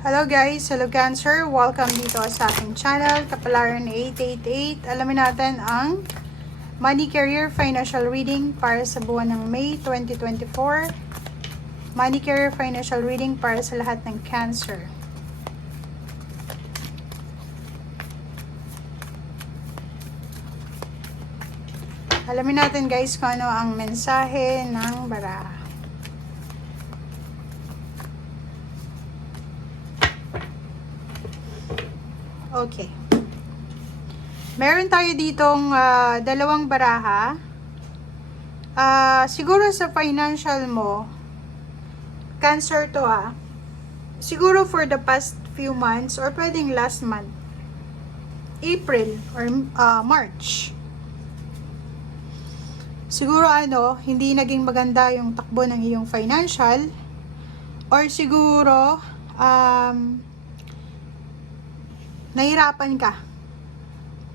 Hello guys, hello Cancer, welcome dito sa aking channel, Kapalaran 888. Alamin natin ang Money Career Financial Reading para sa buwan ng May 2024. Money Career Financial Reading para sa lahat ng Cancer. Alamin natin guys kung ano ang mensahe ng baraha. Okay. Meron tayo ditong dalawang baraha. Siguro sa financial mo, Cancer to siguro for the past few months or pwedeng last month. April or March. Siguro hindi naging maganda yung takbo ng iyong financial or siguro nahirapan ka.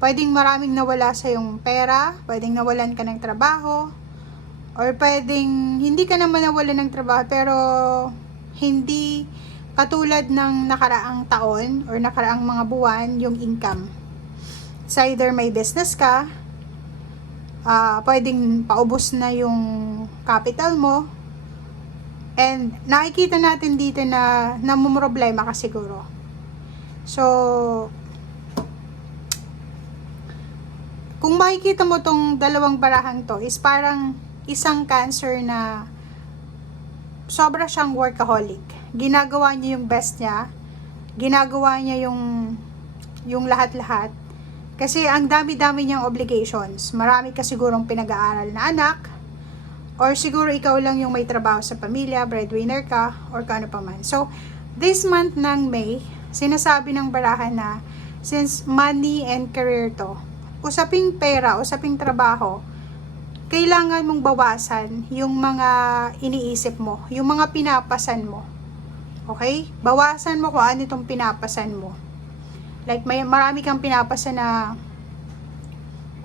Pwedeng maraming nawala sa yung pera, pwedeng nawalan ka ng trabaho, or pwedeng hindi ka naman nawalan ng trabaho pero hindi katulad ng nakaraang taon or nakaraang mga buwan yung income. It's either may business ka, pwedeng paubos na yung capital mo, and nakikita natin dito na namumroblema ka siguro. So, kung makikita mo tong dalawang barahang to, is parang isang Cancer na sobra siyang workaholic. Ginagawa niya yung best niya. Ginagawa niya yung lahat-lahat. Kasi ang dami-dami niyang obligations. Marami ka sigurong pinag-aaral na anak. Or siguro ikaw lang yung may trabaho sa pamilya, breadwinner ka, or kano pa man. So, this month ng May, sinasabi ng baraha na since money and career to, usaping pera, usaping trabaho, kailangan mong bawasan yung mga iniisip mo, yung mga pinapasan mo. Okay? Bawasan mo kung ano itong pinapasan mo. Like marami kang pinapasan na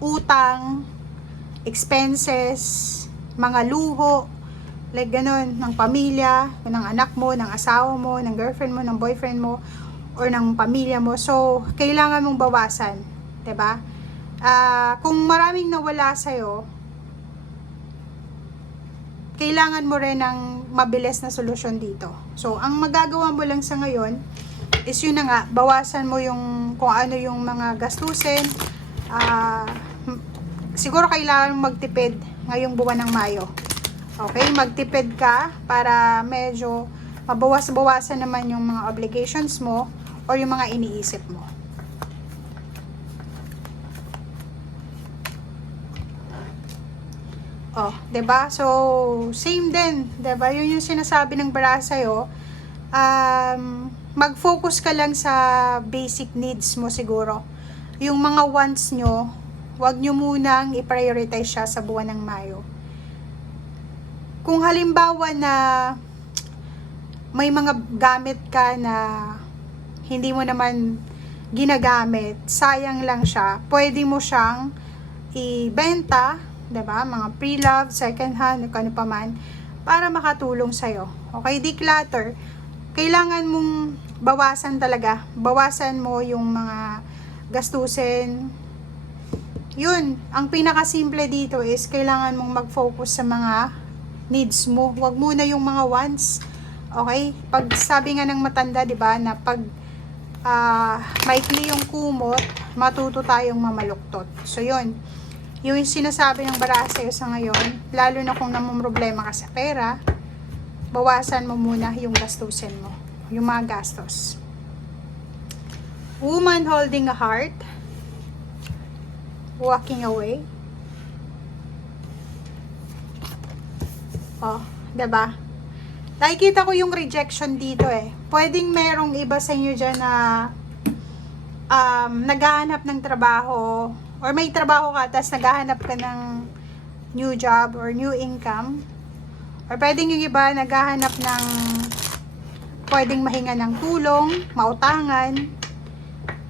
utang, expenses, mga luho, like ganun, ng pamilya, ng anak mo, ng asawa mo, ng girlfriend mo, ng boyfriend mo, or ng pamilya mo. So, kailangan mong bawasan. 'Di ba? Kung maraming nawala sa'yo, kailangan mo rin ng mabilis na solusyon dito. So, ang magagawa mo lang sa ngayon, is yun na nga, bawasan mo yung, kung ano yung mga gastusin. Siguro kailangan magtipid ngayong buwan ng Mayo. Okay? Magtipid ka para medyo mabawas-bawasan naman yung mga obligations mo or yung mga iniisip mo. Oh, 'di ba? So, same din, 'di ba? Yun yung sinasabi ng baraha sa'yo. Mag-focus ka lang sa basic needs mo siguro. Yung mga wants nyo, wag nyo munang i-prioritize siya sa buwan ng Mayo. Kung halimbawa na may mga gamit ka na hindi mo naman ginagamit, sayang lang siya, pwede mo siyang ibenta, 'di ba? Mga pre-loved, second hand, ano pa man, para makatulong sa'yo. Okay, declutter. Kailangan mong bawasan talaga. Bawasan mo yung mga gastusin. Yun, ang pinakasimple dito is kailangan mong mag-focus sa mga needs mo. Huwag muna yung mga wants. Okay? Pag sabi nga ng matanda, 'di ba, na pag maikli yung kumot, matuto tayong mamaluktot. So, yun. Yung sinasabi ng baraha sa'yo sa ngayon, lalo na kung namumroblema ka sa pera, bawasan mo muna yung gastusin mo. Yung mga gastos. Woman holding a heart. Walking away. Oh, 'di ba? Nakikita ko yung rejection dito Pwedeng merong iba sa inyo dyan na naghahanap ng trabaho or may trabaho ka tapos naghahanap ka ng new job or new income. Or pwedeng yung iba naghahanap ng pwedeng mahinga ng tulong, mautangan,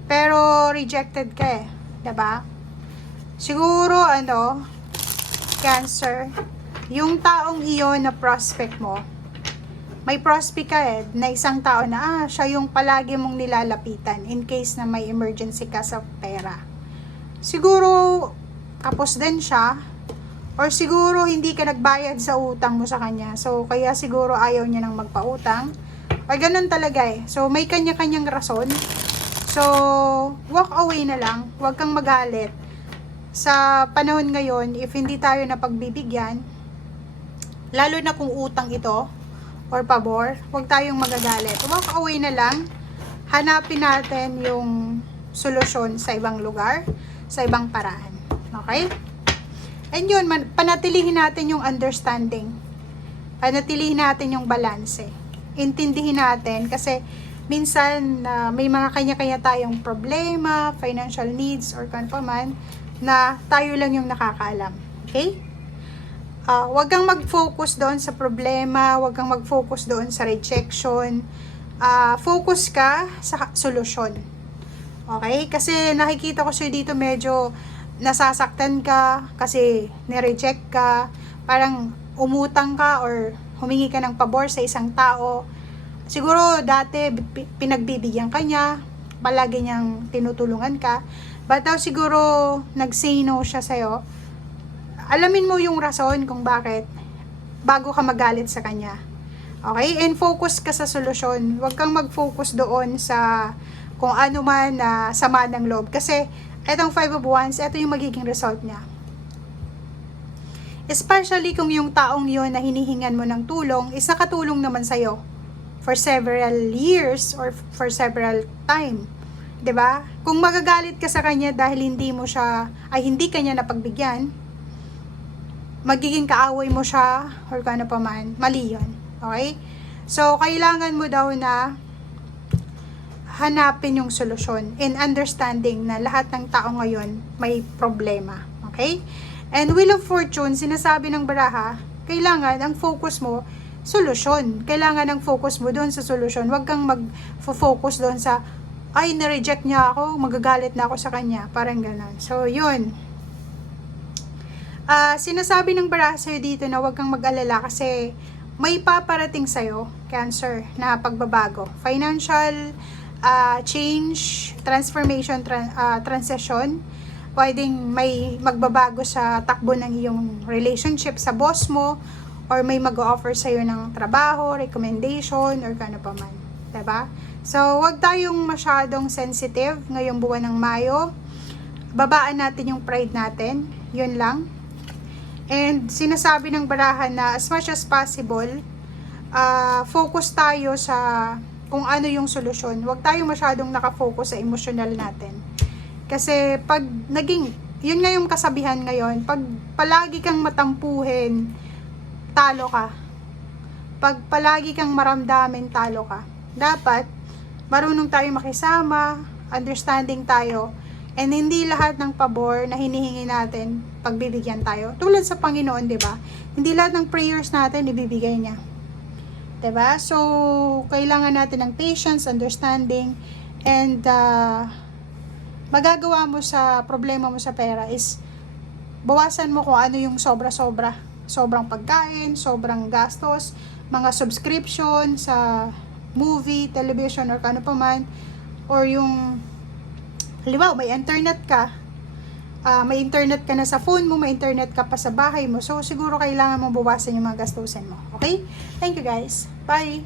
pero rejected ka 'di ba? Siguro Cancer, yung taong iyon na prospect mo, may prospect ka na isang tao na siya yung palagi mong nilalapitan in case na may emergency ka sa pera. Siguro kapos din siya, or siguro hindi ka nagbayad sa utang mo sa kanya. So kaya siguro ayaw niya nang magpautang. Or ganun talaga So may kanya-kanyang rason. So walk away na lang, huwag kang magalit. Sa panahon ngayon, if hindi tayo napagbibigyan, lalo na kung utang ito or pabor, huwag tayong magagalit. Walk away na lang. Hanapin natin yung solusyon sa ibang lugar, sa ibang paraan. Okay? And yun, panatilihin natin yung understanding. Panatilihin natin yung balanse. Intindihin natin kasi minsan may mga kanya-kanya tayong problema, financial needs, or kung pa man, na tayo lang yung nakakaalam. Okay? Huwag kang mag-focus doon sa problema, huwag kang mag-focus doon sa rejection. Focus ka sa solusyon. Okay? Kasi nakikita ko siya dito medyo nasasaktan ka kasi nireject ka, parang umutang ka or humingi ka ng pabor sa isang tao. Siguro dati pinagbibigyan ka niya, palagi niyang tinutulungan ka, but now siguro nag-say no siya sa'yo. Alamin mo yung rason kung bakit bago ka magalit sa kanya. Okay? And focus ka sa solusyon. Huwag kang mag-focus doon sa kung ano man na sama ng loob. Kasi itong 5 of Wands, ito yung magiging result niya. Especially kung yung taong yon na hinihingan mo ng tulong is nakatulong naman sa'yo for several years or for several time. 'Di ba? Kung magagalit ka sa kanya dahil hindi ka niya napagbigyan, magiging kaaway mo siya or kano pa man, mali yun. Okay? So, kailangan mo daw na hanapin yung solusyon and understanding na lahat ng tao ngayon may problema. Okay? And Wheel of Fortune, sinasabi ng baraha, kailangan ang focus mo, solusyon. Kailangan ang focus mo doon sa solusyon. Huwag kang mag-focus doon sa, ay, na-reject niya ako, magagalit na ako sa kanya. Parang ganun. So, yun. Sinasabi ng baraha sa'yo dito na huwag kang mag-alala kasi may paparating sa'yo, Cancer, na pagbabago. Financial change, transformation, transition. Pwedeng may magbabago sa takbo ng iyong relationship sa boss mo, or may mag-offer sa'yo ng trabaho, recommendation, or kano pa man. Diba? So, huwag tayong masyadong sensitive ngayong buwan ng Mayo. Babaan natin yung pride natin. Yun lang. And sinasabi ng barahan na as much as possible, focus tayo sa kung ano yung solusyon. Huwag tayo masyadong nakafocus sa emotional natin. Kasi pag yun nga yung kasabihan ngayon, pag palagi kang matampuhin, talo ka. Pag palagi kang maramdamin, talo ka. Dapat, marunong tayo makisama, understanding tayo, and hindi lahat ng pabor na hinihingi natin, pagbibigyan tayo. Tulad sa Panginoon, di ba? Hindi lahat ng prayers natin, ibibigay niya. Di ba? So, kailangan natin ng patience, understanding, and magagawa mo sa problema mo sa pera is bawasan mo kung ano yung sobra-sobra. Sobrang pagkain, sobrang gastos, mga subscription sa movie, television, or kano pa man, or yung halimbawa, may internet ka, may internet ka na sa phone mo, may internet ka pa sa bahay mo, so siguro kailangan mong bawasan yung mga gastusin mo. Okay? Thank you guys. Bye!